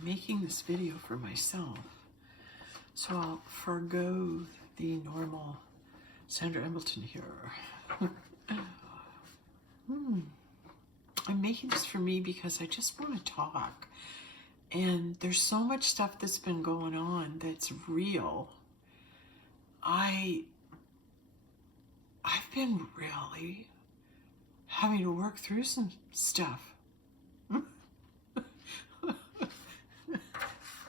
I'm making this video for myself, so I'll forgo the normal Sandra Embleton here. I'm making this for me because I just want to talk. And there's so much stuff that's been going on that's real. I've been really having to work through some stuff.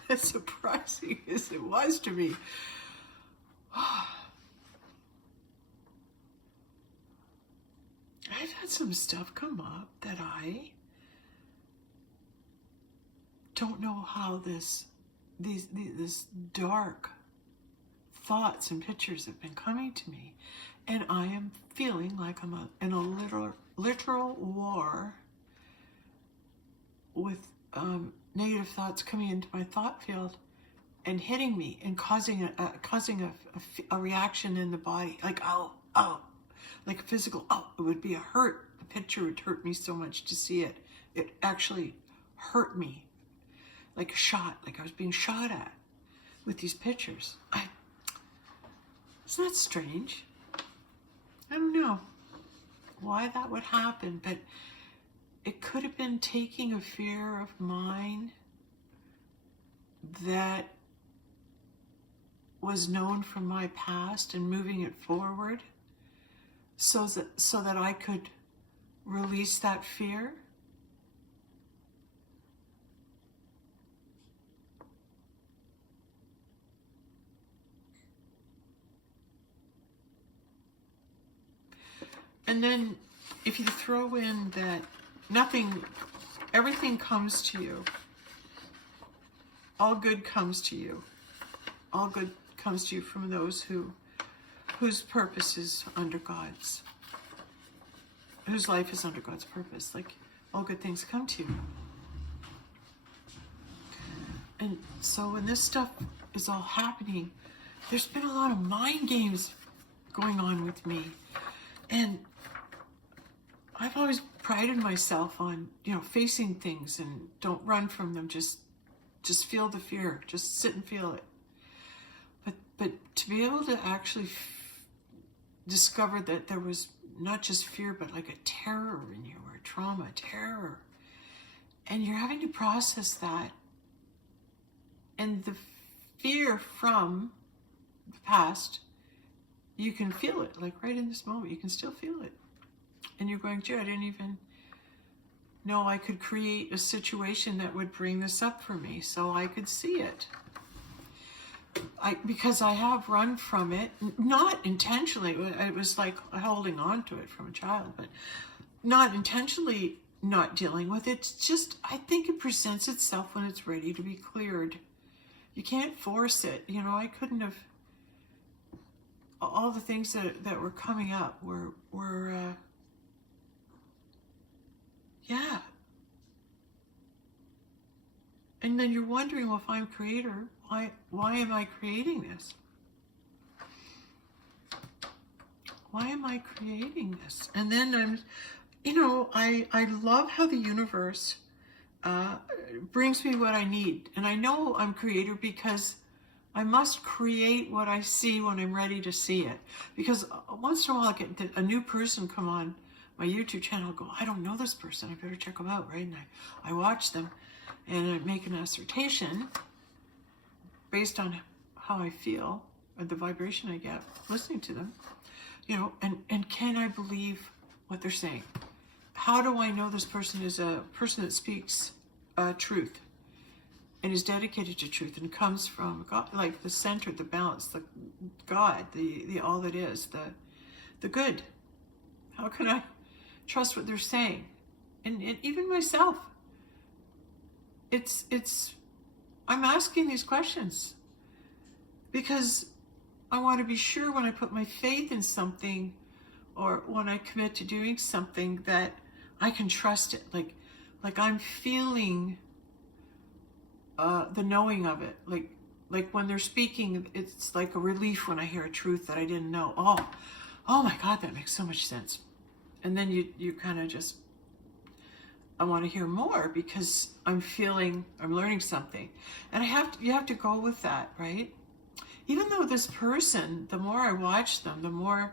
As surprising as it was to me. I've had some stuff come up that I don't know how these dark thoughts and pictures have been coming to me, and I am feeling like I'm in a literal war with negative thoughts coming into my thought field and hitting me and causing a reaction in the body, like oh, like a physical it would be a hurt. The picture would hurt me so much to see it. It actually hurt me, like a shot, like I was being shot at with these pictures. Isn't that strange? I don't know why that would happen, but it could have been taking a fear of mine that was known from my past and moving it forward so that I could release that fear. And then if you throw in that everything comes to you. All good comes to you. All good comes to you from those whose purpose is under God's, whose life is under God's purpose. Like, all good things come to you. And so when this stuff is all happening, there's been a lot of mind games going on with me. And I've always prided myself on, facing things and don't run from them. Just feel the fear. Just sit and feel it. But to be able to actually discover that there was not just fear, but like a terror in you, or trauma, terror. And you're having to process that. And the fear from the past, you can feel it, like right in this moment, you can still feel it. And you're going, gee, I didn't even know I could create a situation that would bring this up for me so I could see it. Because I have run from it, not intentionally. It was like holding on to it from a child, but not intentionally not dealing with it. It's just, I think it presents itself when it's ready to be cleared. You can't force it. I couldn't have, all the things that were coming up were yeah. And then you're wondering, well, if I'm creator, why am I creating this? Why am I creating this? And then I love how the universe brings me what I need. And I know I'm creator because I must create what I see when I'm ready to see it. Because once in a while I get a new person come on my YouTube channel, go, I don't know this person, I better check them out, right? And I watch them and I make an assertion based on how I feel or the vibration I get listening to them, and can I believe what they're saying? How do I know this person is a person that speaks truth and is dedicated to truth and comes from God, like the center, the balance, the God, the all that is, the good? How can I trust what they're saying? And even myself, I'm asking these questions because I want to be sure when I put my faith in something or when I commit to doing something that I can trust it. Like I'm feeling the knowing of it. Like when they're speaking, it's like a relief when I hear a truth that I didn't know. Oh my God, that makes so much sense. And then you kind of just I want to hear more because I'm learning something. And you have to go with that, right? Even though this person, the more I watched them, the more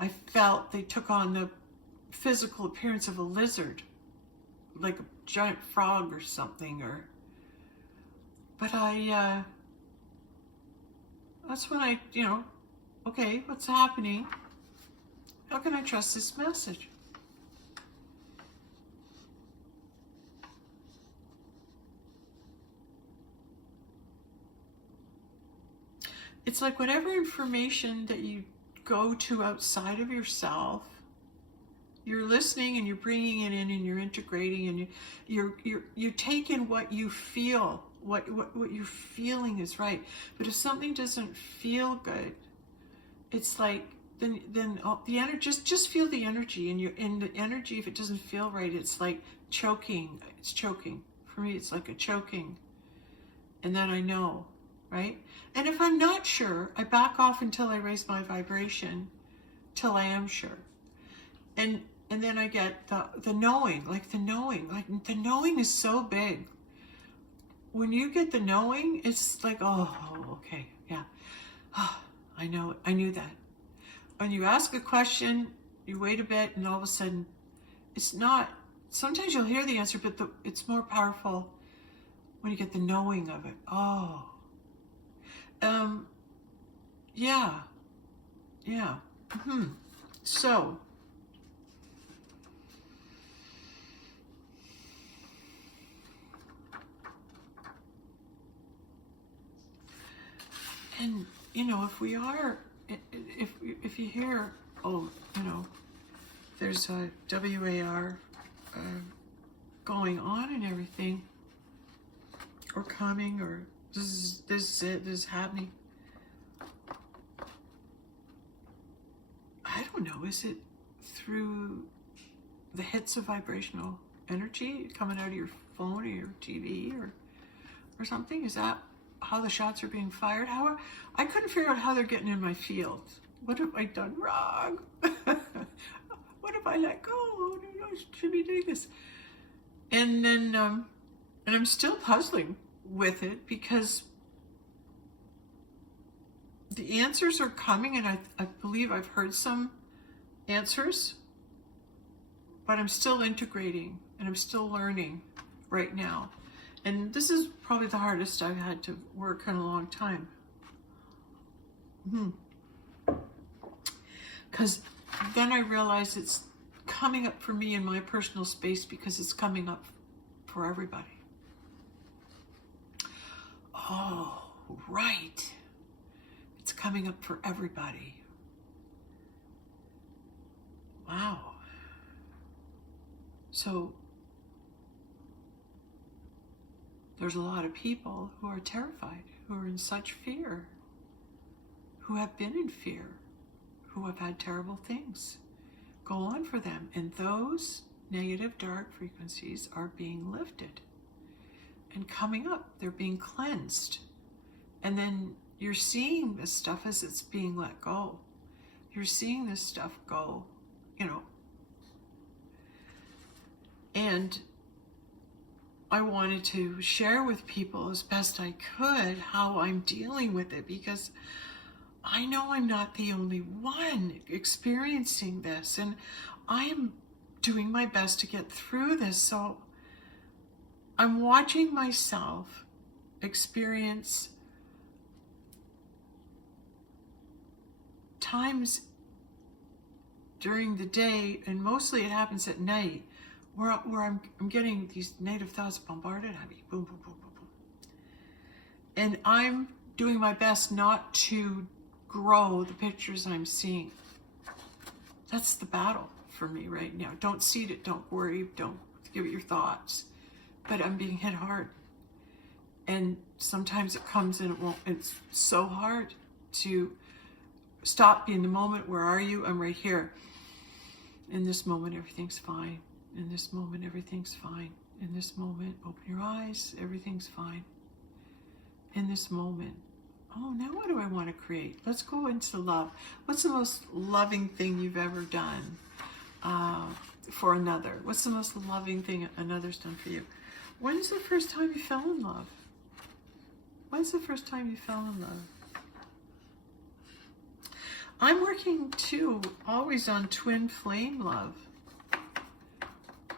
I felt they took on the physical appearance of a lizard, like a giant frog or something, but that's when I, okay, what's happening? How can I trust this message? It's like whatever information that you go to outside of yourself, you're listening and you're bringing it in and you're integrating and you take in what you feel, what you're feeling is right. But if something doesn't feel good, it's like then the energy, just feel the energy, and you're in the energy. If it doesn't feel right, it's like choking. It's choking. For me, it's like a choking. And then I know, right? And if I'm not sure, I back off until I raise my vibration, till I am sure. And then I get the knowing, like the knowing is so big. When you get the knowing, it's like, oh, okay, yeah. I know it. I knew that. When you ask a question, you wait a bit, and all of a sudden, it's not. Sometimes you'll hear the answer, but it's more powerful when you get the knowing of it. Oh, yeah. So, and if we are, if you hear, oh, there's a WAR going on and everything, or coming, or this is happening. I don't know. Is it through the hits of vibrational energy coming out of your phone or your TV or something? Is that how the shots are being fired? I couldn't figure out how they're getting in my field. What have I done wrong? What have I let go? I should be doing this. And then, and I'm still puzzling with it because the answers are coming, and I believe I've heard some answers, but I'm still integrating and I'm still learning right now. And this is probably the hardest I've had to work in a long time. Because then I realize it's coming up for me in my personal space because it's coming up for everybody. Oh, right. It's coming up for everybody. Wow. So there's a lot of people who are terrified, who are in such fear, who have been in fear, who have had terrible things go on for them. And those negative dark frequencies are being lifted and coming up. They're being cleansed. And then you're seeing this stuff as it's being let go. You're seeing this stuff go, And I wanted to share with people as best I could how I'm dealing with it, because I know I'm not the only one experiencing this, and I am doing my best to get through this. So I'm watching myself experience times during the day, and mostly it happens at night, where I'm getting these negative thoughts bombarded at me, boom, boom, boom, boom, boom. And I'm doing my best not to grow the pictures I'm seeing. That's the battle for me right now. Don't seed it, don't worry, don't give it your thoughts. But I'm being hit hard. And sometimes it comes and it won't. It's so hard to stop, be in the moment. Where are you? I'm right here. In this moment, everything's fine. In this moment, everything's fine. In this moment, open your eyes, everything's fine. In this moment, oh, now what do I want to create? Let's go into love. What's the most loving thing you've ever done for another? What's the most loving thing another's done for you? When's the first time you fell in love? When's the first time you fell in love? I'm working too, always on twin flame love,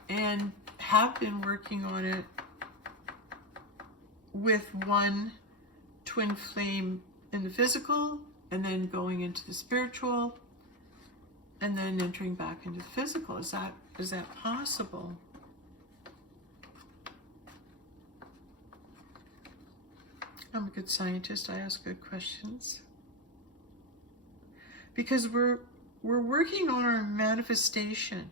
and have been working on it with one twin flame in the physical, and then going into the spiritual, and then entering back into the physical. Is that possible? I'm a good scientist. I ask good questions. Because we're working on our manifestation.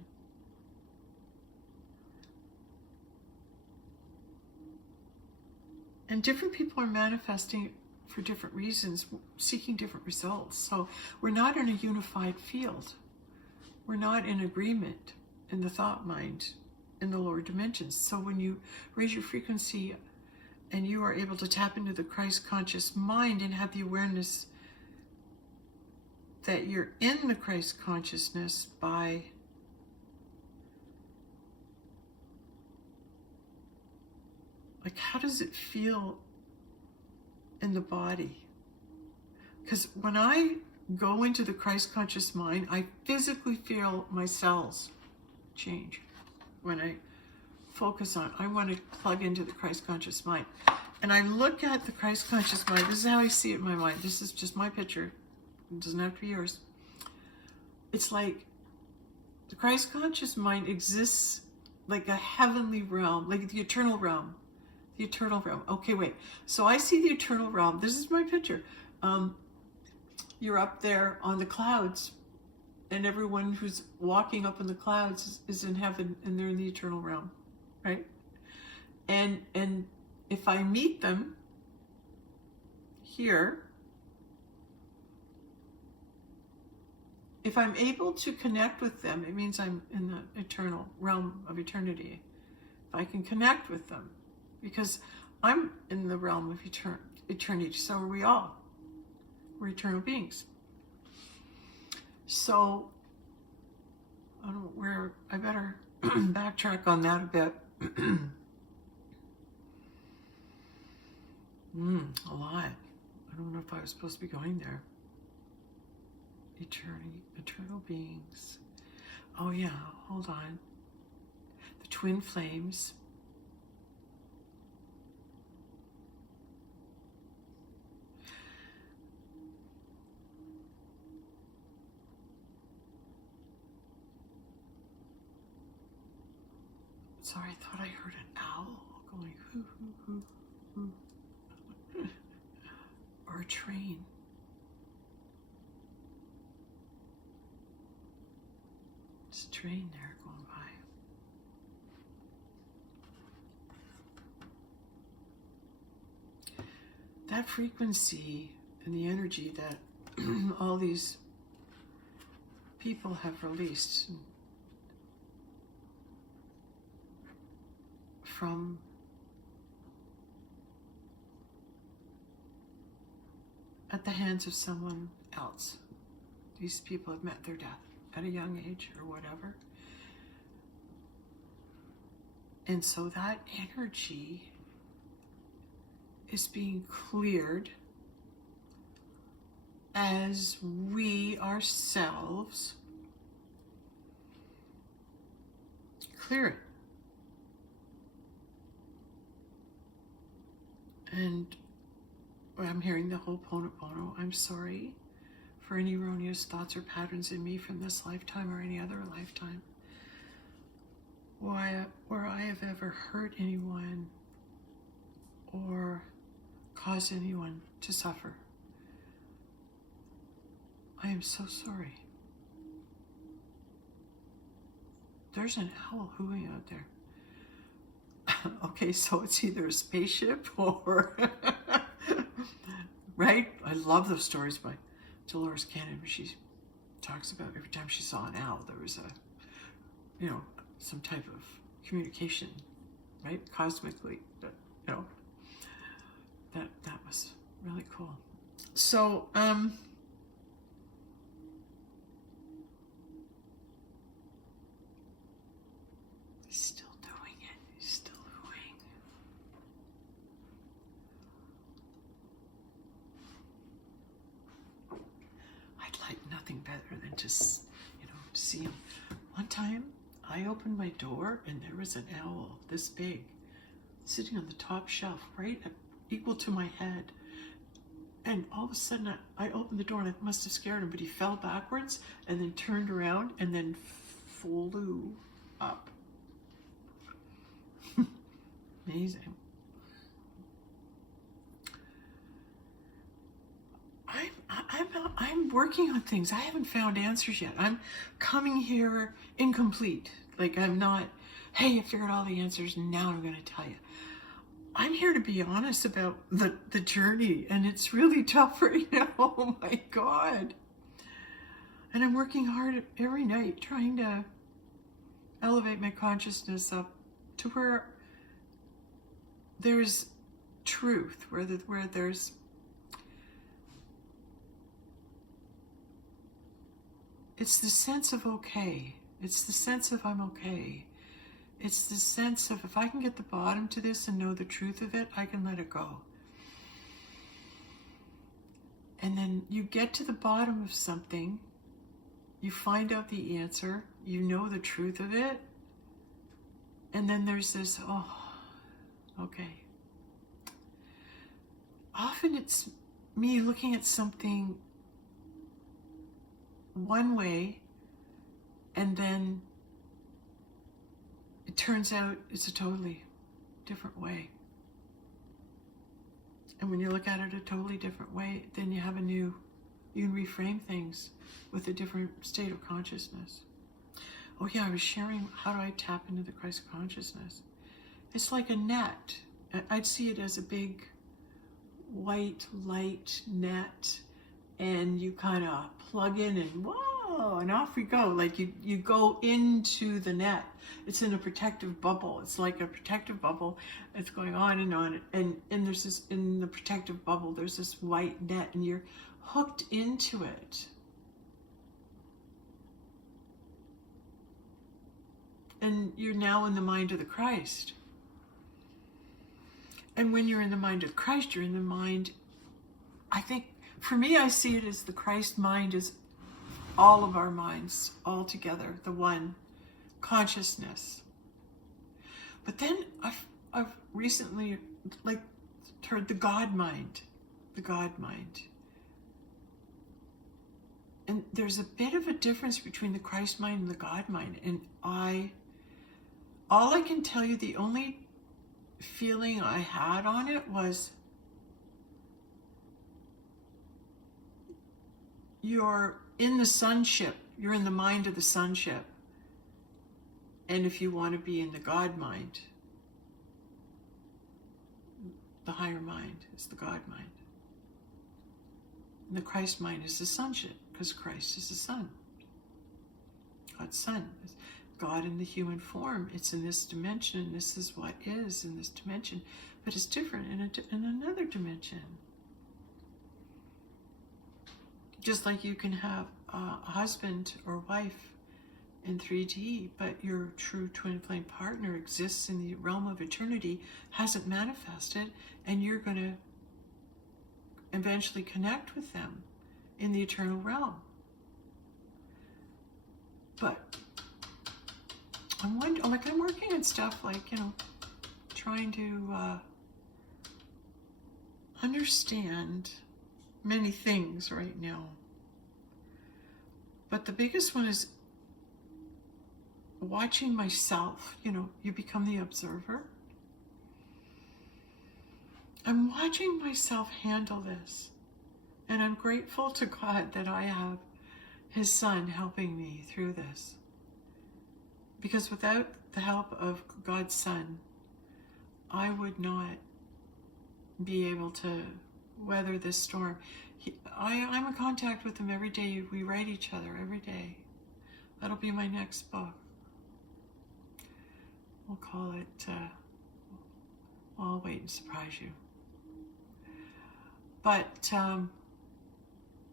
And different people are manifesting for different reasons, seeking different results. So we're not in a unified field. We're not in agreement in the thought mind, in the lower dimensions. So when you raise your frequency and you are able to tap into the Christ conscious mind and have the awareness that you're in the Christ consciousness by like, how does it feel in the body? Because when I go into the Christ conscious mind, I physically feel my cells change. When I focus on, I want to plug into the Christ conscious mind. And I look at the Christ conscious mind. This is how I see it in my mind. This is just my picture. It doesn't have to be yours. It's like the Christ conscious mind exists like a heavenly realm, like the eternal realm. The eternal realm. Okay, wait. So I see the eternal realm. This is my picture. You're up there on the clouds, and everyone who's walking up in the clouds is in heaven, and they're in the eternal realm, right? And if I meet them here, if I'm able to connect with them, it means I'm in the eternal realm of eternity. If I can connect with them, because I'm in the realm of eternity, so are we all. We're eternal beings. So, I better backtrack on that a bit. A lot. I don't know if I was supposed to be going there. Eternal beings. Oh yeah, hold on. The twin flames. Sorry, I thought I heard an owl going hoo hoo hoo hoo. Or a train. There's a train there going by. That frequency and the energy that all these people have released from at the hands of someone else. These people have met their death at a young age or whatever. And so that energy is being cleared as we ourselves clear it. And I'm hearing the Ho'oponopono. I'm sorry for any erroneous thoughts or patterns in me from this lifetime or any other lifetime, where I have ever hurt anyone or caused anyone to suffer. I am so sorry. There's an owl hooting out there. Okay, so it's either a spaceship or... Right? I love those stories by Dolores Cannon, where she talks about every time she saw an owl, there was some type of communication, right? Cosmically, that was really cool. So, to, see him. One time, I opened my door and there was an owl this big, sitting on the top shelf, equal to my head. And all of a sudden, I opened the door and I must have scared him, but he fell backwards and then turned around and then flew up. Amazing. I'm working on things. I haven't found answers yet. I'm coming here incomplete. Like I'm not, hey, I figured all the answers, now I'm going to tell you. I'm here to be honest about the journey, and it's really tough right now. Oh my God. And I'm working hard every night trying to elevate my consciousness up to where there's truth, where there's it's the sense of okay. It's the sense of I'm okay. It's the sense of if I can get the bottom to this and know the truth of it, I can let it go. And then you get to the bottom of something, you find out the answer, you know the truth of it, and then there's this, oh, okay. Often it's me looking at something one way, and then it turns out it's a totally different way. And when you look at it a totally different way, then you can reframe things with a different state of consciousness. Oh yeah, I was sharing, how do I tap into the Christ consciousness? It's like a net. I'd see it as a big white light net, and you kind of plug in and whoa, and off we go. Like you go into the net. It's in a protective bubble. It's like a protective bubble. It's going on and on. And there's this, in the protective bubble, there's this white net, and you're hooked into it. And you're now in the mind of the Christ. And when you're in the mind of Christ, you're in the mind, I think, for me, I see it as the Christ mind is all of our minds all together, the one consciousness. But then I've recently heard the God mind. And there's a bit of a difference between the Christ mind and the God mind. And all I can tell you, the only feeling I had on it was you're in the sonship, you're in the mind of the sonship. And if you want to be in the God mind, the higher mind is the God mind. And the Christ mind is the sonship, because Christ is the Son. God's Son. God in the human form. It's in this dimension, and this is what is in this dimension. But it's different in another dimension. Just like you can have a husband or wife in 3D, but your true twin flame partner exists in the realm of eternity, hasn't manifested, and you're going to eventually connect with them in the eternal realm. But I'm working on stuff like, trying to understand many things right now. But the biggest one is watching myself. You become the observer. I'm watching myself handle this. And I'm grateful to God that I have His Son helping me through this. Because without the help of God's Son, I would not be able to weather this storm. I'm in contact with Him every day. We write each other every day. That'll be my next book. We'll call it, I'll wait and surprise you. But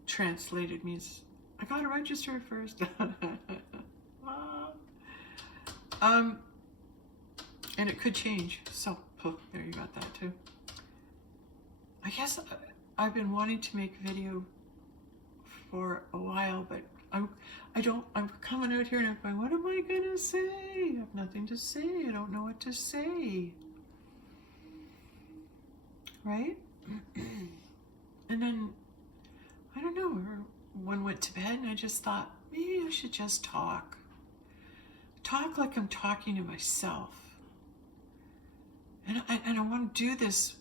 translated means I gotta register it first. And it could change. So, there you got that too. I guess I've been wanting to make a video for a while, but I'm coming out here and I'm going, what am I going to say? I have nothing to say. I don't know what to say. Right? And then, I don't know, one went to bed and I just thought, maybe I should just talk. Talk like I'm talking to myself. And I want to do this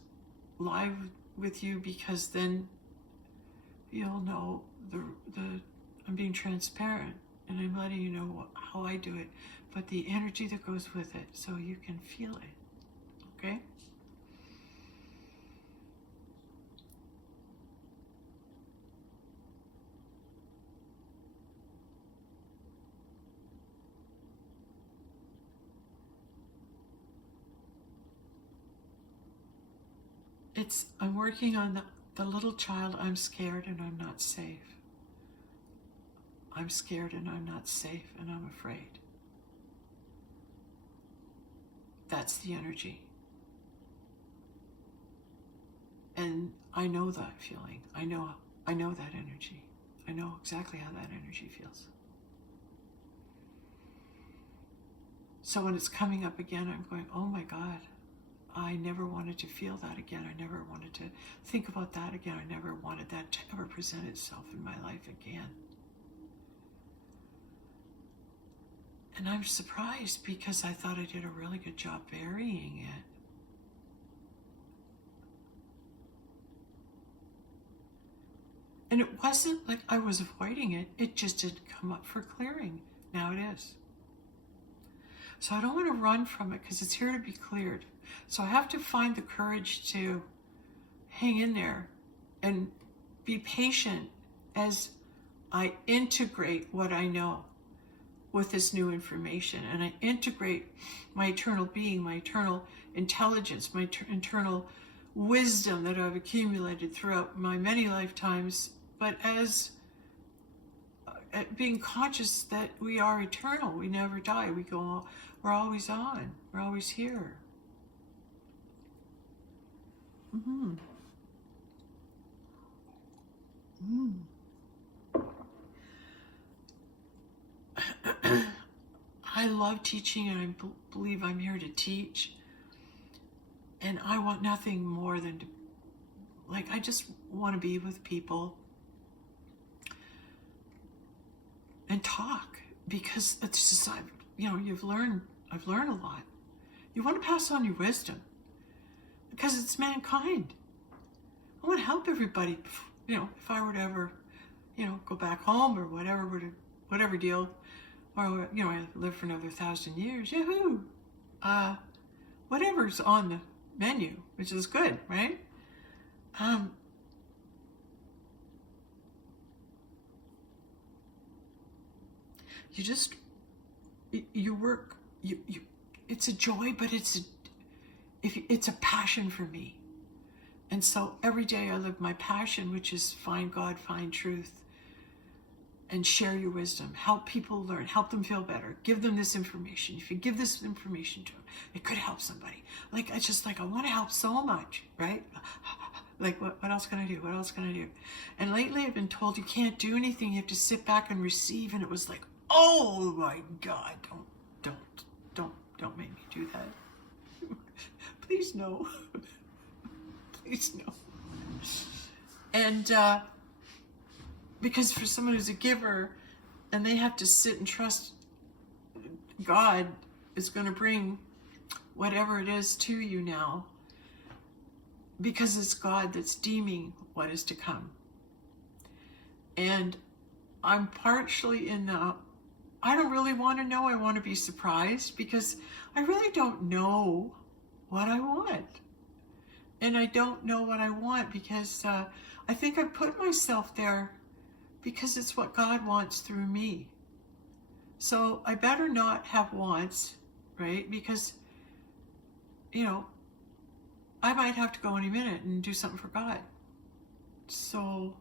live with you because then you'll know I'm being transparent and I'm letting you know how I do it, but the energy that goes with it so you can feel it. Okay? I'm working on the little child. I'm scared and I'm not safe. I'm scared and I'm not safe and I'm afraid. That's the energy. And I know that feeling. I know that energy. I know exactly how that energy feels. So when it's coming up again, I'm going, oh my God, I never wanted to feel that again. I never wanted to think about that again. I never wanted that to ever present itself in my life again. And I'm surprised because I thought I did a really good job burying it. And it wasn't like I was avoiding it. It just didn't come up for clearing. Now it is. So I don't want to run from it because it's here to be cleared. So I have to find the courage to hang in there and be patient as I integrate what I know with this new information. And I integrate my eternal being, my eternal intelligence, my internal wisdom that I've accumulated throughout my many lifetimes, but as being conscious that we are eternal. We never die. We're always on. We're always here. Mm-hmm. I love teaching and I believe I'm here to teach. And I want nothing more than I just want to be with people and talk because it's just, I've learned a lot. You want to pass on your wisdom because it's mankind. I want to help everybody, if I were to ever, go back home or whatever deal, or, I live for another 1,000 years, yahoo! Whatever's on the menu, which is good, right? You work, it's a joy, but it's a passion for me. And so every day I live my passion, which is find God, find truth, and share your wisdom. Help people learn, help them feel better. Give them this information. If you give this information to them, it could help somebody. It's just I want to help so much, right? What else can I do? What else can I do? And lately I've been told you can't do anything. You have to sit back and receive. And it was like, oh my God, don't make me do that. Please no. Please no. And because for someone who's a giver and they have to sit and trust God is going to bring whatever it is to you now, because it's God that's deeming what is to come. And I'm partially in I don't really want to know. I want to be surprised because I really don't know what I want. And I don't know what I want because I think I put myself there because it's what God wants through me. So I better not have wants, right? Because, I might have to go any minute and do something for God. So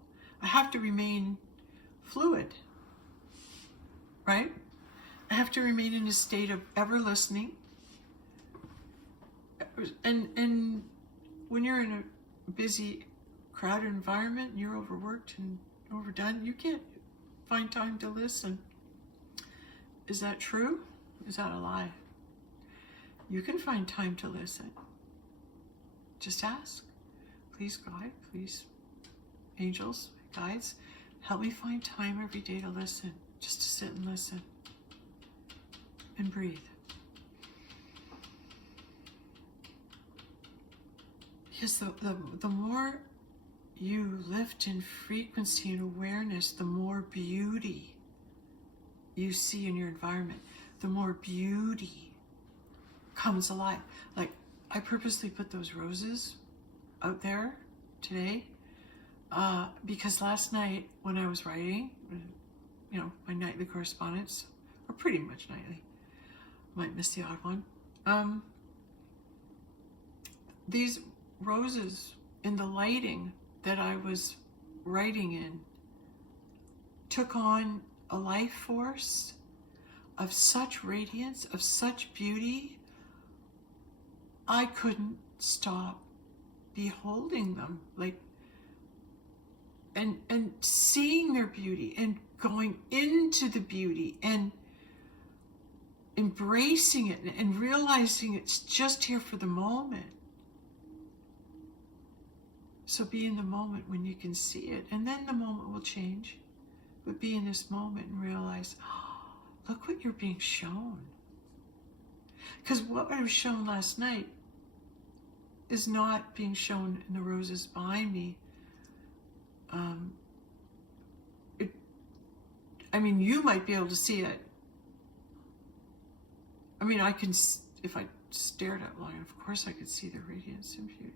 I have to remain fluid, right? I have to remain in a state of ever listening. And when you're in a busy, crowded environment and you're overworked and overdone, you can't find time to listen. Is that true? Is that a lie? You can find time to listen. Just ask. Please, God, please, angels, guides, help me find time every day to listen, just to sit and listen and breathe. Because the more you lift in frequency and awareness, the more beauty you see in your environment, the more beauty comes alive. Like, I purposely put those roses out there today because last night when I was writing, my nightly correspondence, or pretty much nightly, might miss the odd one, these roses in the lighting that I was writing in took on a life force of such radiance, of such beauty, I couldn't stop beholding them, like, and seeing their beauty and going into the beauty and embracing it and realizing it's just here for the moment. So be in the moment when you can see it, and then the moment will change. But be in this moment and realize, oh, look what you're being shown. Because what I was shown last night is not being shown in the roses behind me. You might be able to see it. I can, if I stared at it long enough, of course I could see the radiance and beauty.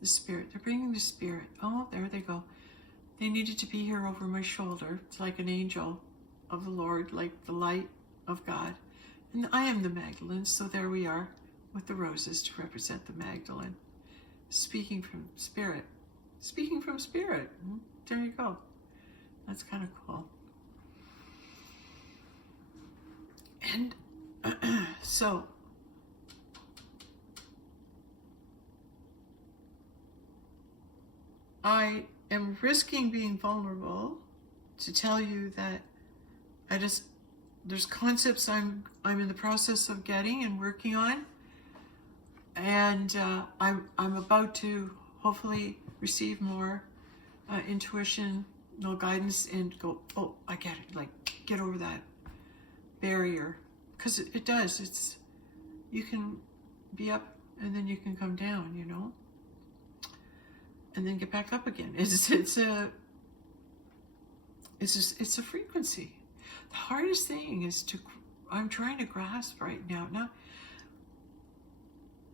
The spirit, they're bringing the spirit. Oh, there they go. They needed to be here over my shoulder. It's like an angel of the Lord, like the light of God. And I am the Magdalene, so there we are with the roses to represent the Magdalene. Speaking from spirit. Speaking from spirit. There you go. That's kind of cool. And so, I am risking being vulnerable to tell you that there's concepts I'm in the process of getting and working on, and I'm about to hopefully receive more intuition, guidance, and go, oh, I get it, like, get over that barrier, because it does. You can be up and then you can come down, and then get back up again. It's a frequency. The hardest thing is I'm trying to grasp right now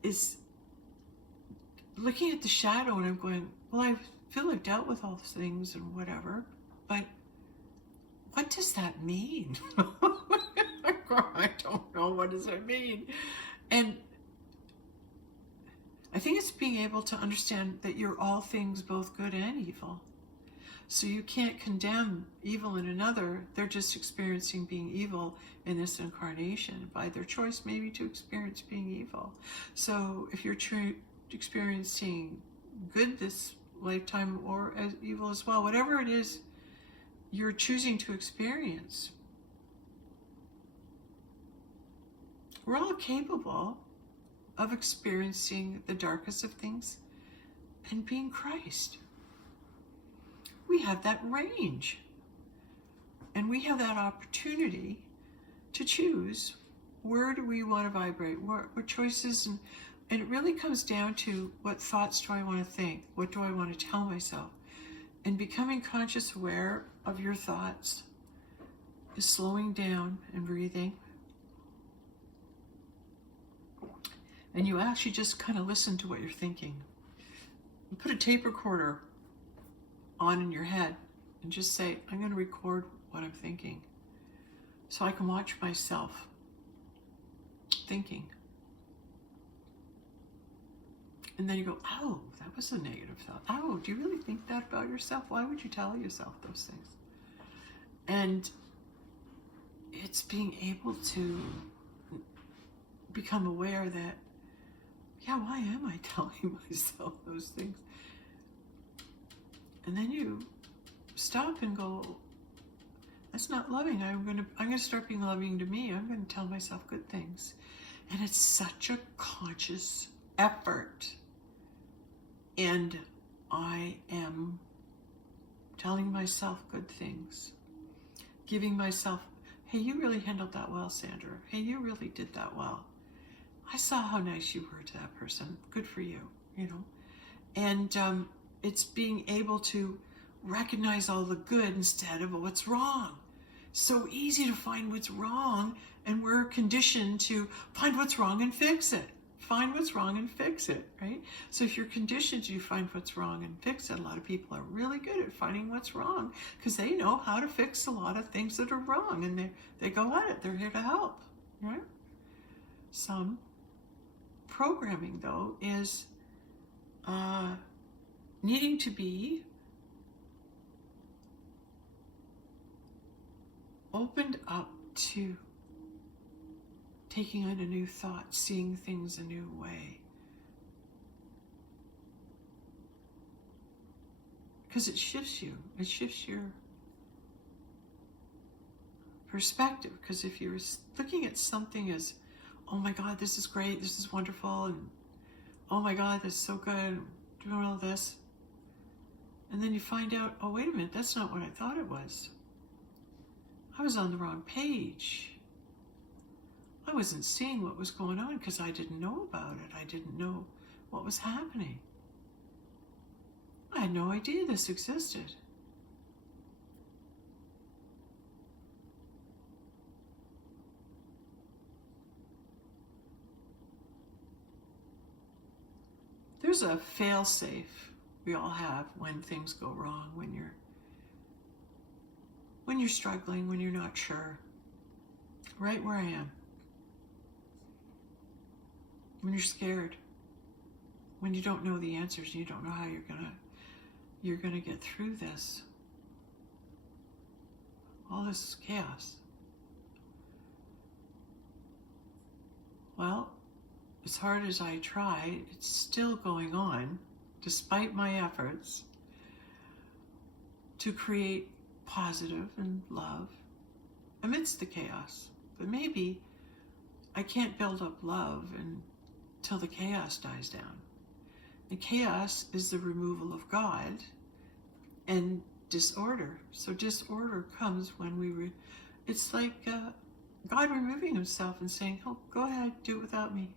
is looking at the shadow, and I'm going, well, I feel I've dealt with all the things and whatever, but what does that mean? I don't know, what does that mean? And I think it's being able to understand that you're all things, both good and evil. So you can't condemn evil in another. They're just experiencing being evil in this incarnation by their choice, maybe, to experience being evil. So if you're experiencing good this lifetime, or as evil as well, whatever it is you're choosing to experience, we're all capable of experiencing the darkest of things and being Christ. We have that range, and we have that opportunity to choose where do we want to vibrate, what choices, and it really comes down to what thoughts do I want to think, what do I want to tell myself, and becoming conscious aware of your thoughts is slowing down and breathing. And you actually just kind of listen to what you're thinking. You put a tape recorder on in your head and just say, I'm going to record what I'm thinking, so I can watch myself thinking. And then you go, oh, that was a negative thought. Oh, do you really think that about yourself? Why would you tell yourself those things? And it's being able to become aware that, yeah, why am I telling myself those things? And then you stop and go, that's not loving. I'm gonna start being loving to me. I'm gonna tell myself good things. And it's such a conscious effort. And I am telling myself good things, giving myself, hey, you really handled that well, Sandra. Hey, you really did that well. I saw how nice you were to that person. Good for you, you know. And it's being able to recognize all the good instead of what's wrong. So easy to find what's wrong, and we're conditioned to find what's wrong and fix it. Find what's wrong and fix it, right? So if you're conditioned to find what's wrong and fix it, a lot of people are really good at finding what's wrong because they know how to fix a lot of things that are wrong, and they go at it. They're here to help, right? Some programming, though, is needing to be opened up to taking on a new thought, seeing things a new way. Because it shifts you. It shifts your perspective. Because if you're looking at something as, oh my God, this is great, this is wonderful, and oh my God, that's so good, doing all this. And then you find out, oh, wait a minute, that's not what I thought it was. I was on the wrong page. I wasn't seeing what was going on because I didn't know about it. I didn't know what was happening. I had no idea this existed. There's a fail-safe we all have when things go wrong, when you're struggling, when you're not sure. Right where I am. When you're scared, when you don't know the answers and you don't know how you're gonna get through this, all this chaos. Well, as hard as I try, it's still going on, despite my efforts, to create positive and love amidst the chaos. But maybe I can't build up love until the chaos dies down. And chaos is the removal of God and disorder. So disorder comes when it's like God removing himself and saying, oh, go ahead, do it without me.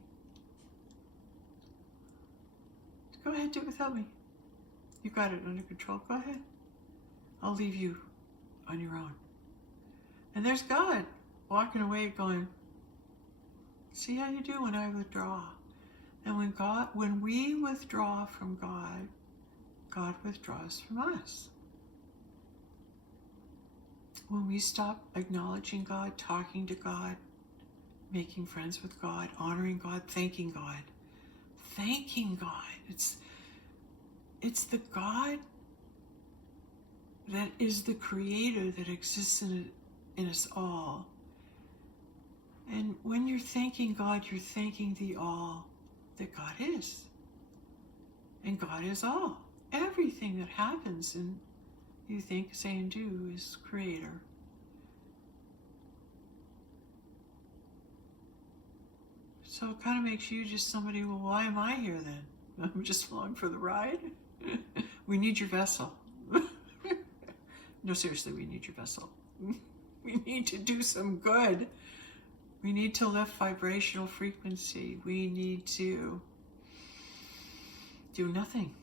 Go ahead, do it without me. You got it under control. Go ahead. I'll leave you on your own. And there's God walking away going, see how you do when I withdraw. And when we withdraw from God, God withdraws from us. When we stop acknowledging God, talking to God, making friends with God, honoring God, thanking God. Thanking God. It's the God that is the creator that exists in us all. And when you're thanking God, you're thanking the all that God is. And God is all. Everything that happens and you think, say, and do is creator. So it kind of makes you just somebody, well, why am I here then? I'm just along for the ride? We need your vessel. No, seriously, we need your vessel. We need to do some good. We need to lift vibrational frequency. We need to do nothing.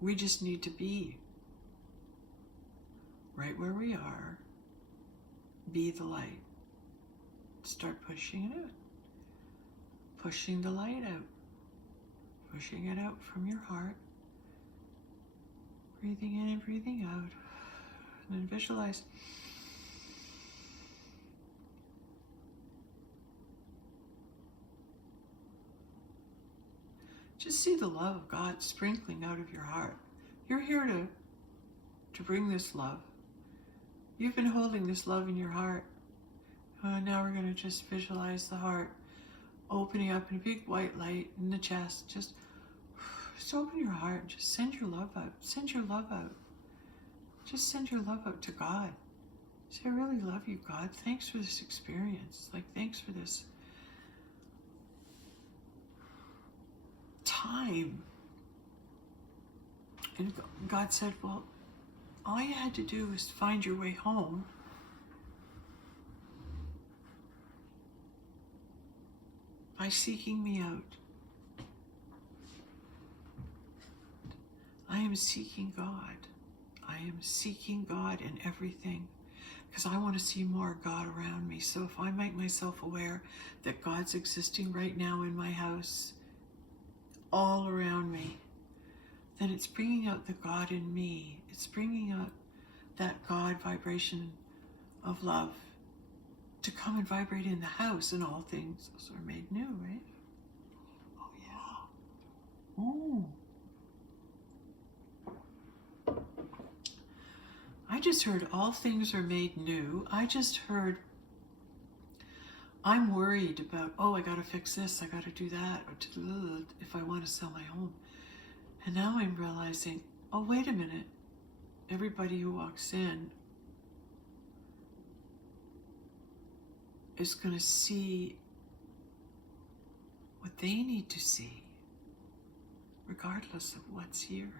We just need to be right where we are. Be the light. Start pushing it out. Pushing the light out. Pushing it out from your heart. Breathing in and breathing out. And then visualize. Just see the love of God sprinkling out of your heart. You're here to bring this love. You've been holding this love in your heart. Now we're going to just visualize the heart opening up in a big white light in the chest. Just open your heart. Just send your love out. Send your love out. Just send your love out to God. Say, I really love you, God. Thanks for this experience. Like, thanks for this time. And God said, well, all you had to do was find your way home. By seeking me out. I am seeking God. I am seeking God in everything because I want to see more God around me. So if I make myself aware that God's existing right now in my house, all around me, then it's bringing out the God in me. It's bringing out that God vibration of love to come and vibrate in the house, and all things are made new, right? Oh, yeah. Oh. I just heard all things are made new. I just heard I'm worried about, oh, I got to fix this, I got to do that, or if I want to sell my home. And now I'm realizing, oh, wait a minute. Everybody who walks in is going to see what they need to see, regardless of what's here.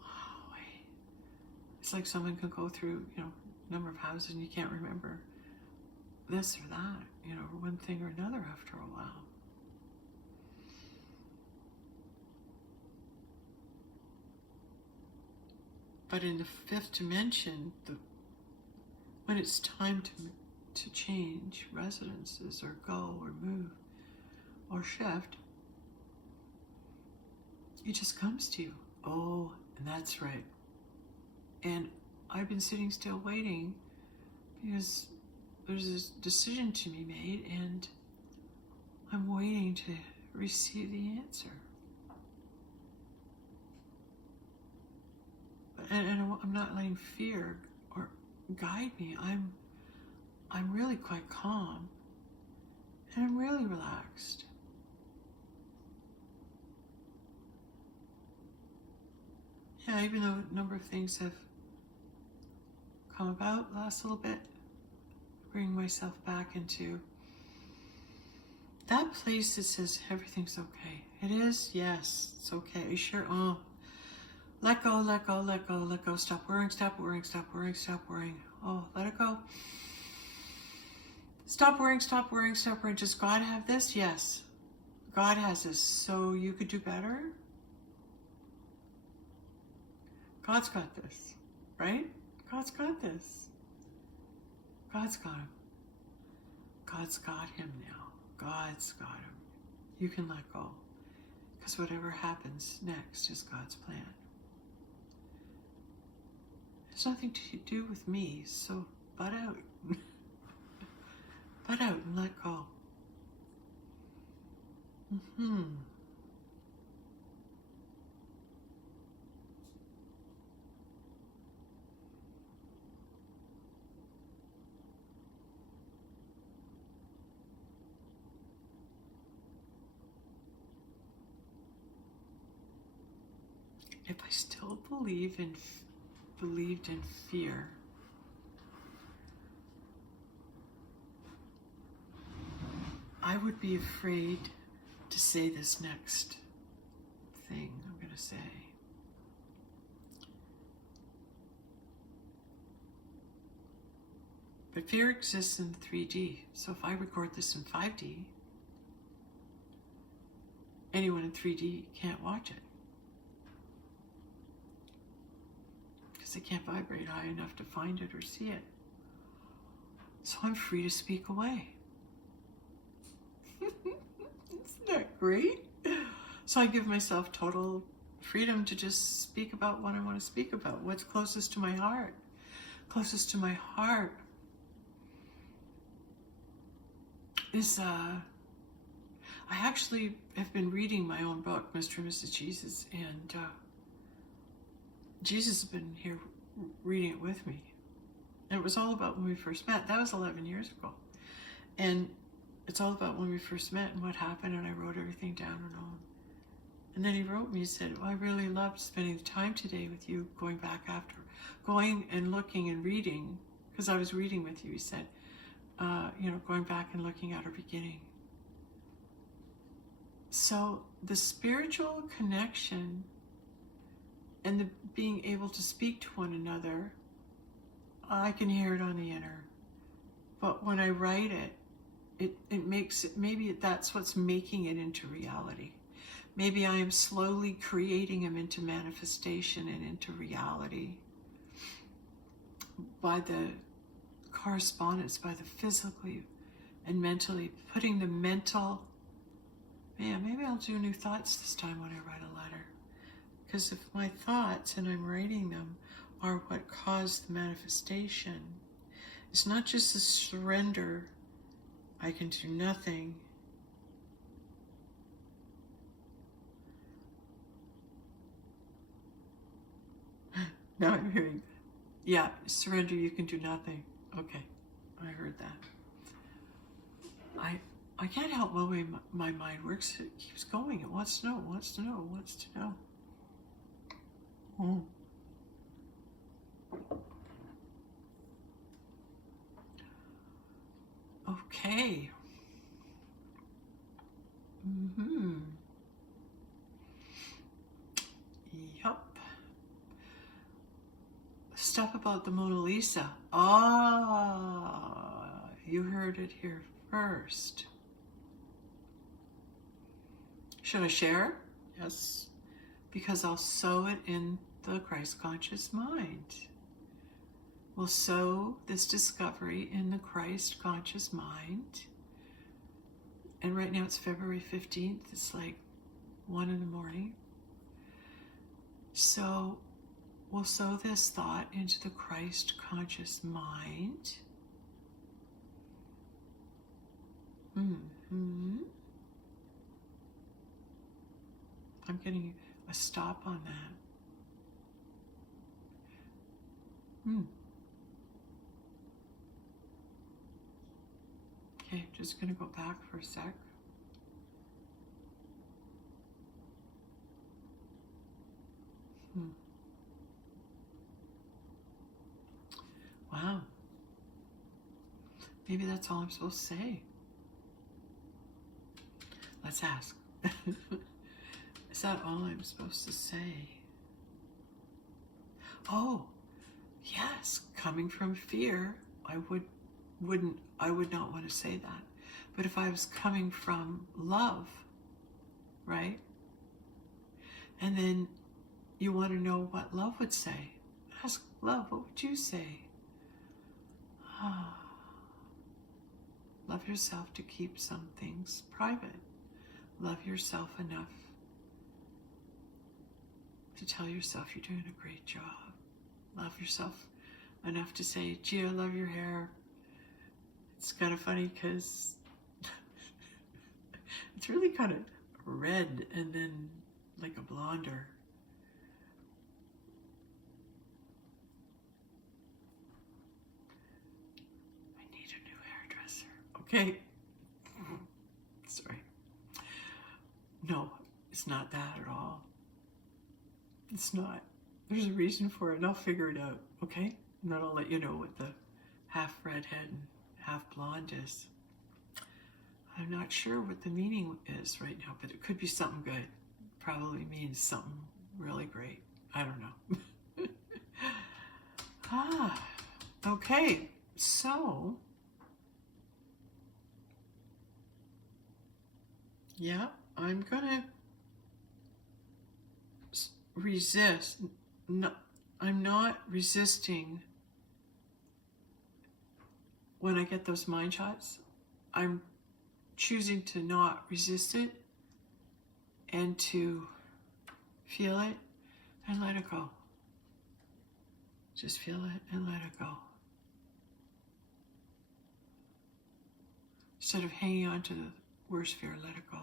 Wow. It's like someone can go through, a number of houses and you can't remember this or that, one thing or another after a while. But in the fifth dimension, when it's time to change residences or go or move or shift, it just comes to you. Oh, and that's right. And I've been sitting still waiting because there's this decision to be made and I'm waiting to receive the answer. And I'm not letting fear or guide me. I'm really quite calm and I'm really relaxed. Yeah, even though a number of things have come about the last little bit, bringing myself back into that place that says everything's okay. It is, yes, it's okay. Are you sure? Oh, let go, let go, let go, let go. Stop worrying, stop worrying, stop worrying, stop worrying. Oh, let it go. Stop worrying, stop worrying, stop worrying. Does God have this? Yes. God has this. So you could do better? God's got this, right? God's got this. God's got him. God's got him now. God's got him. You can let go. Because whatever happens next is God's plan. It's nothing to do with me, so butt out. Butt out and let go. If I still believed in fear, I would be afraid to say this next thing I'm going to say. But fear exists in 3D, so if I record this in 5D, anyone in 3D can't watch it. Because they can't vibrate high enough to find it or see it. So I'm free to speak away. Isn't that great? So I give myself total freedom to just speak about what I want to speak about, what's closest to my heart. Closest to my heart is, I actually have been reading my own book, Mr. and Mrs. Jesus, and Jesus has been here reading it with me. And it was all about when we first met. That was 11 years ago. And it's all about when we first met and what happened, and I wrote everything down and all. And then he wrote me, he said, I really loved spending the time today with you, going back after, going and looking and reading, because I was reading with you, he said, going back and looking at our beginning. So the spiritual connection and the being able to speak to one another, I can hear it on the inner. But when I write it, it makes it, maybe that's what's making it into reality. Maybe I am slowly creating them into manifestation and into reality by the correspondence, by the physically and mentally, putting the mental, maybe I'll do new thoughts this time when I write a letter. Because if my thoughts, and I'm writing them, are what caused the manifestation, it's not just a surrender, I can do nothing. Now I'm hearing, surrender, you can do nothing. Okay, I heard that. I can't help the way my mind works. It keeps going. It wants to know, wants to know, wants to know. Okay. Yup. Stuff about the Mona Lisa. You heard it here first. Should I share? Yes. Because I'll sow it in the Christ conscious mind. We'll sow this discovery in the Christ conscious mind. And right now it's February 15th. It's like 1 in the morning. So we'll sow this thought into the Christ conscious mind. I'm getting a stop on that. Okay, just gonna go back for a sec. Wow. Maybe that's all I'm supposed to say. Let's ask. Is that all I'm supposed to say? Oh, yes, coming from fear, I would not want to say that. But if I was coming from love, right? And then you want to know what love would say. Ask love, what would you say? Love yourself to keep some things private. Love yourself enough to tell yourself you're doing a great job. Love yourself enough to say, gee, I love your hair. It's kind of funny because it's really kind of red and then like a blonder. I need a new hairdresser. Okay. Sorry. No, it's not that at all. It's not. There's a reason for it, and I'll figure it out, okay? And then I'll let you know what the half redhead and half blonde is. I'm not sure what the meaning is right now, but it could be something good. Probably means something really great. I don't know. Okay. So, yeah, I'm gonna resist. No, I'm not resisting when I get those mind shots. I'm choosing to not resist it and to feel it and let it go. Just feel it and let it go. Instead of hanging on to the worst fear, let it go.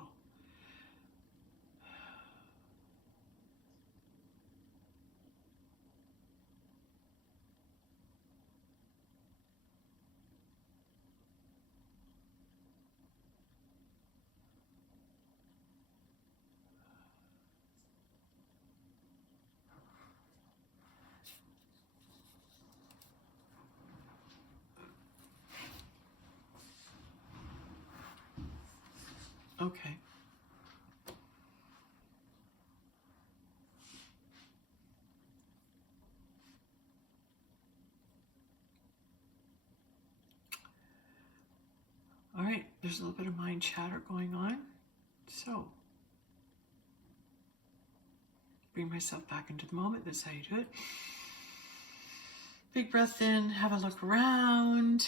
Okay. All right, there's a little bit of mind chatter going on. So, bring myself back into the moment. That's how you do it. Big breath in, have a look around.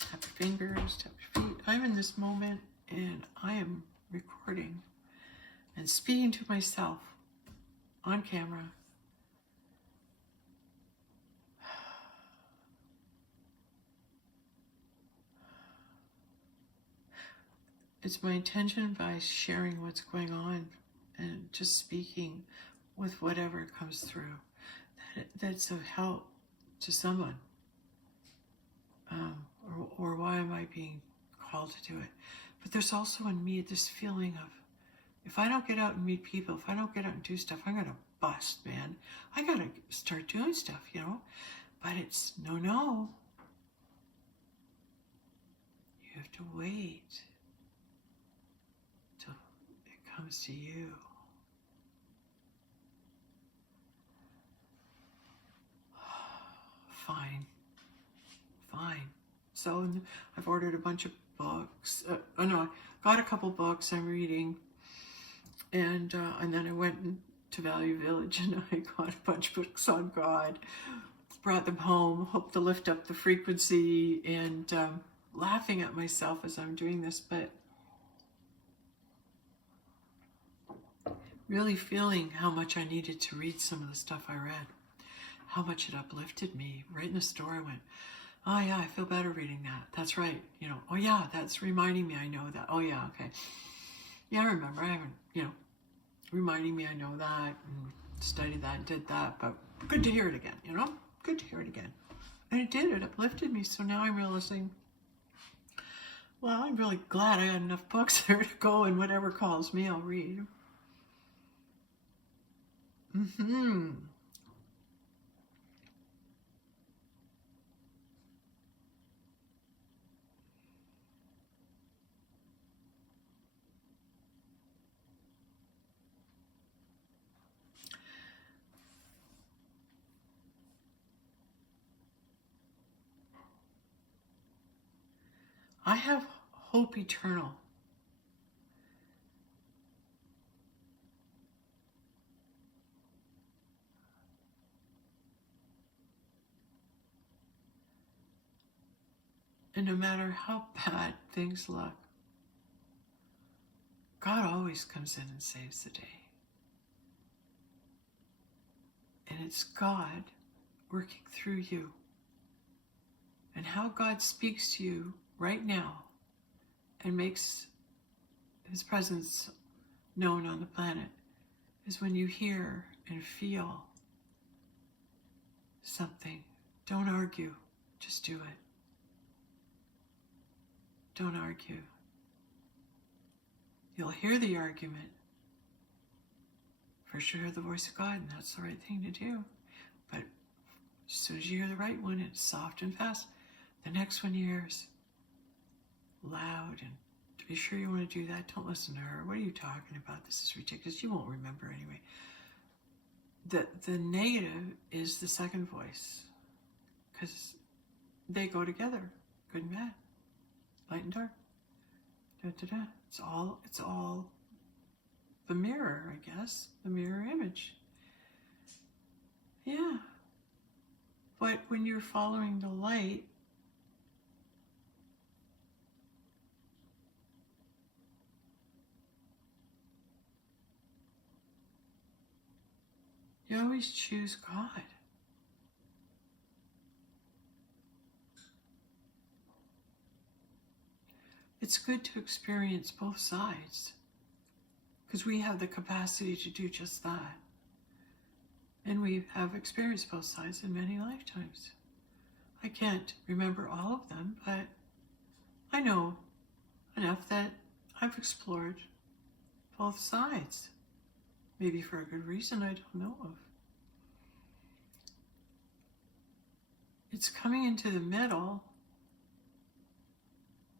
Tap your fingers, tap your feet. I'm in this moment and I am recording and speaking to myself on camera. It's my intention by sharing what's going on and just speaking with whatever comes through that's of help to someone. Or why am I being called to do it? But there's also in me this feeling of, if I don't get out and meet people, if I don't get out and do stuff, I'm going to bust, man. I got to start doing stuff, you know? But it's no. You have to wait till it comes to you. Fine. So I've ordered a bunch of books. I got a couple books I'm reading. And then I went to Value Village and I got a bunch of books on God. Brought them home, hope to lift up the frequency, and laughing at myself as I'm doing this, but really feeling how much I needed to read some of the stuff I read, how much it uplifted me. Right in the store I went, oh yeah, I feel better reading that. That's right. You know, oh yeah, that's reminding me I know that. Oh yeah, okay. Yeah, I remember. I haven't, reminding me I know that and studied that and did that, but good to hear it again, Good to hear it again. And it did. It uplifted me. So now I'm realizing, well, I'm really glad I had enough books there to go, and whatever calls me, I'll read. I have hope eternal. And no matter how bad things look, God always comes in and saves the day. And it's God working through you. And how God speaks to you right now and makes his presence known on the planet is when you hear and feel something. Don't argue, just do it. Don't argue. You'll hear the argument. First you hear the voice of God, and that's the right thing to do. But as soon as you hear the right one, it's soft and fast. The next one you hear is loud, and to be sure you want to do that, don't listen to her. What are you talking about? This is ridiculous. You won't remember anyway. The negative is the second voice, because they go together, good and bad, light and dark. It's all the mirror, I guess, the mirror image. Yeah. But when you're following the light, you always choose God. It's good to experience both sides, because we have the capacity to do just that. And we have experienced both sides in many lifetimes. I can't remember all of them, but I know enough that I've explored both sides. Maybe for a good reason I don't know of. It's coming into the middle,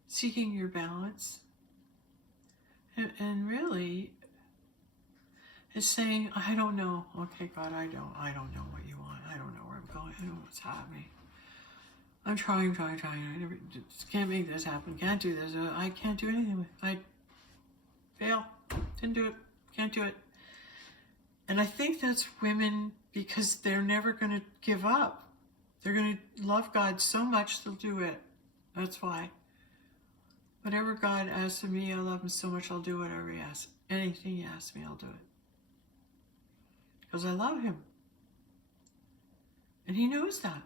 seeking your balance, And really, it's saying, I don't know. Okay, God, I don't know what you want. I don't know where I'm going. I don't know what's happening. I'm trying. I never just can't make this happen. Can't do this. I can't do anything with it. I fail. Didn't do it. Can't do it. And I think that's women because they're never going to give up. They're going to love God so much they'll do it. That's why. Whatever God asks of me, I love him so much I'll do whatever he asks. Anything he asks me, I'll do it. Because I love him. And he knows that.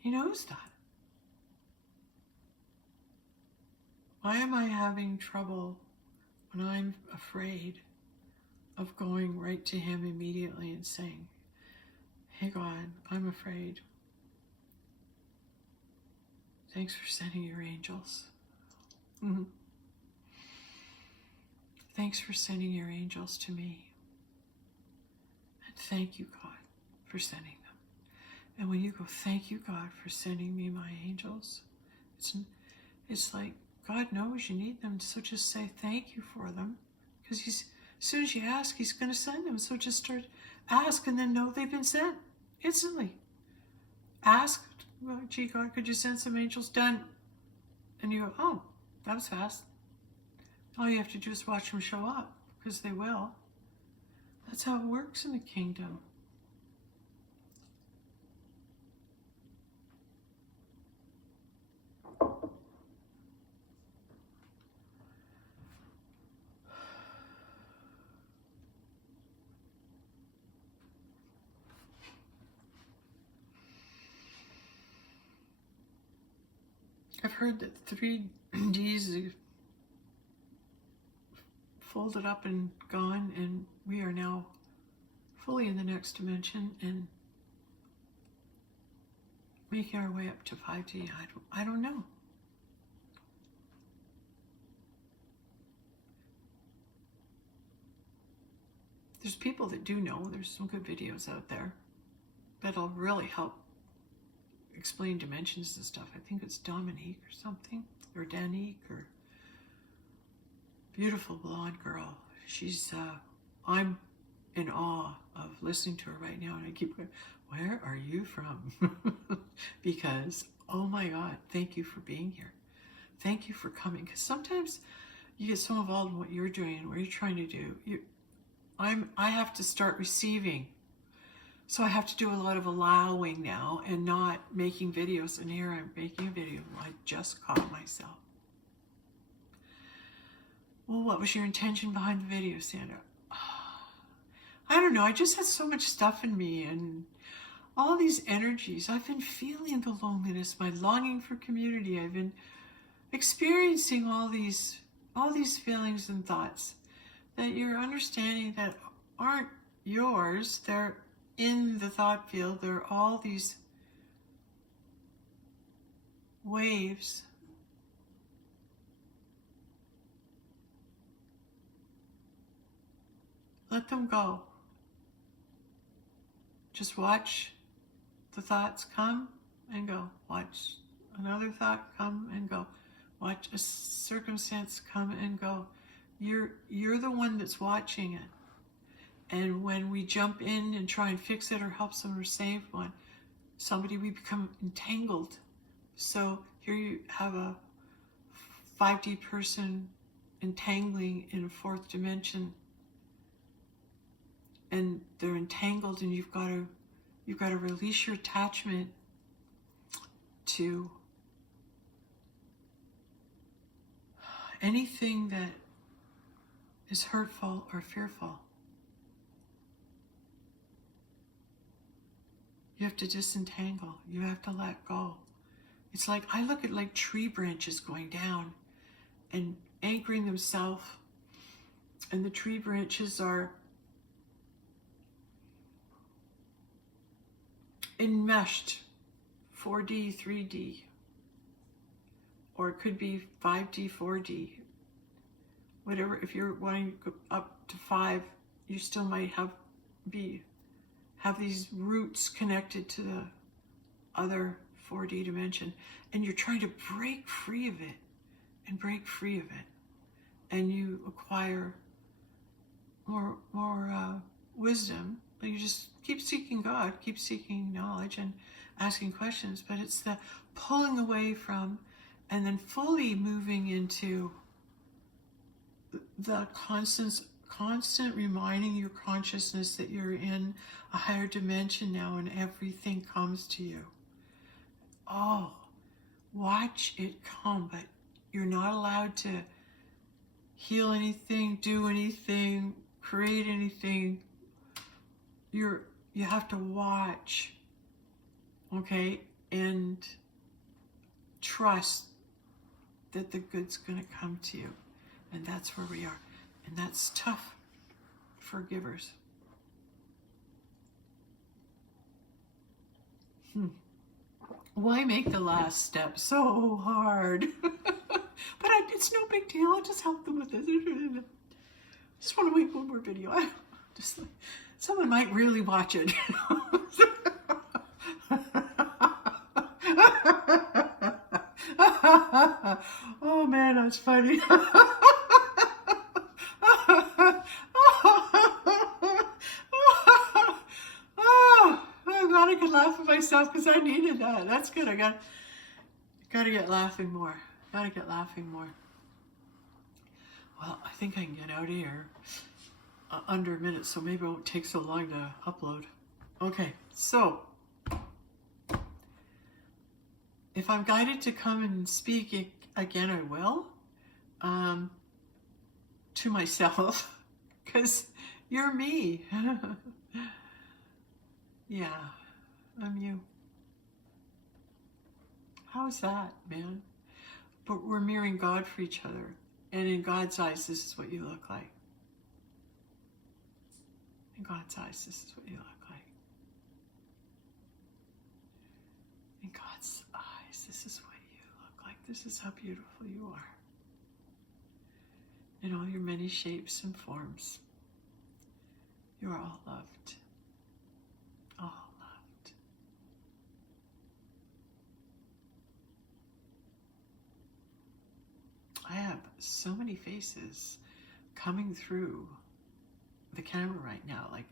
He knows that. Why am I having trouble when I'm afraid of going right to him immediately and saying, hey God, I'm afraid. Thanks for sending your angels. Mm-hmm. Thanks for sending your angels to me. And thank you, God, for sending them. And when you go, thank you, God, for sending me my angels, it's like God knows you need them, so just say thank you for them. Because as soon as you ask, he's going to send them. So just ask and then know they've been sent instantly. Ask, well, gee, God, could you send some angels? Done. And you go, oh, that was fast. All you have to do is watch them show up, because they will. That's how it works in the kingdom. I've heard that 3Ds are folded up and gone, and we are now fully in the next dimension and making our way up to 5D. I don't know. There's people that do know. There's some good videos out there that'll really help explain dimensions and stuff. I think it's Dominique or something, or Danique, or beautiful blonde girl. She's, I'm in awe of listening to her right now, and I keep going, where are you from? Because, oh my God, thank you for being here. Thank you for coming. Because sometimes you get so involved in what you're doing and what you're trying to do. I have to start receiving. So I have to do a lot of allowing now and not making videos. And here I'm making a video. I just caught myself. Well, what was your intention behind the video, Sandra? I don't know. I just had so much stuff in me and all these energies. I've been feeling the loneliness, my longing for community. I've been experiencing all these feelings and thoughts that you're understanding that aren't yours. They're in the thought field. There are all these waves. Let them go. Just watch the thoughts come and go. Watch another thought come and go. Watch a circumstance come and go. You're the one that's watching it. And when we jump in and try and fix it or help someone or save somebody, we become entangled. So here you have a 5D person entangling in a fourth dimension, and they're entangled, and you've got to release your attachment to anything that is hurtful or fearful. You have to disentangle. You have to let go. It's like, I look at like tree branches going down and anchoring themselves, and the tree branches are enmeshed, 4D, 3D, or it could be 5D, 4D. Whatever, if you're wanting to go up to 5, you still might have these roots connected to the other 4D dimension, and you're trying to break free of it. and break free of it. And you acquire more wisdom. You just keep seeking God, keep seeking knowledge and asking questions. But it's the pulling away from and then fully moving into the constant reminding your consciousness that you're in a higher dimension now and everything comes to you. Oh, watch it come, but you're not allowed to heal anything, do anything, create anything. You have to watch, okay, and trust that the good's going to come to you. And that's where we are. And that's tough for givers. Why make the last step so hard? But it's no big deal. I'll just help them with this. Just want to make one more video. Someone might really watch it. Oh man, that's funny. I'm glad I could laugh at myself because I needed that. That's good. I got to get laughing more. Gotta get laughing more. Well, I think I can get out of here under a minute, so maybe it won't take so long to upload. Okay, so if I'm guided to come and speak again, I will. To myself, because you're me. Yeah, I'm you. How's that, man? But we're mirroring God for each other. And in God's eyes, this is what you look like. In God's eyes, this is what you look like. In God's eyes, this is what you look like. This is how beautiful you are. In all your many shapes and forms, you are all loved. All loved. I have so many faces coming through the camera right now. Like,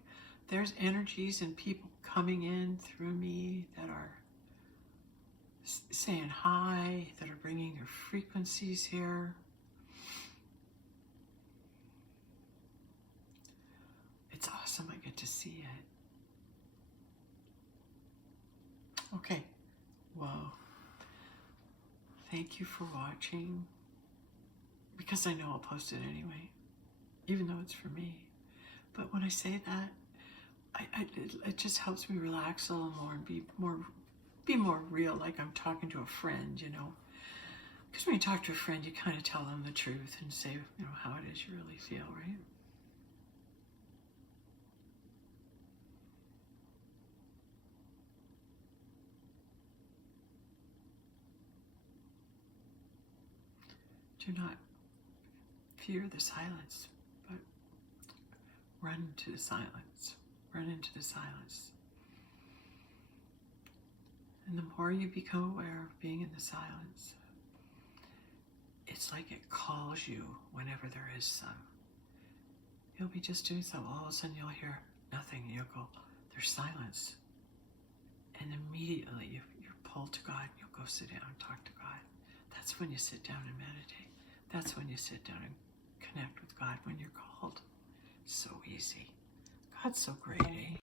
there's energies and people coming in through me that are saying hi, that are bringing their frequencies here. It's awesome. I get to see it. Okay. Whoa. Thank you for watching. Because I know I'll post it anyway, even though it's for me. But when I say that, it just helps me relax a little more and be more real, like I'm talking to a friend, you know. Because when you talk to a friend, you kind of tell them the truth and say, you know, how it is you really feel, right? Do not fear the silence, but run into the silence. Run into the silence. And the more you become aware of being in the silence, it's like it calls you whenever there is some. You'll be just doing something, all of a sudden you'll hear nothing, and you'll go, there's silence. And immediately you're pulled to God, you'll go sit down and talk to God. That's when you sit down and meditate. That's when you sit down and connect with God, when you're called. So easy. God's so great, eh?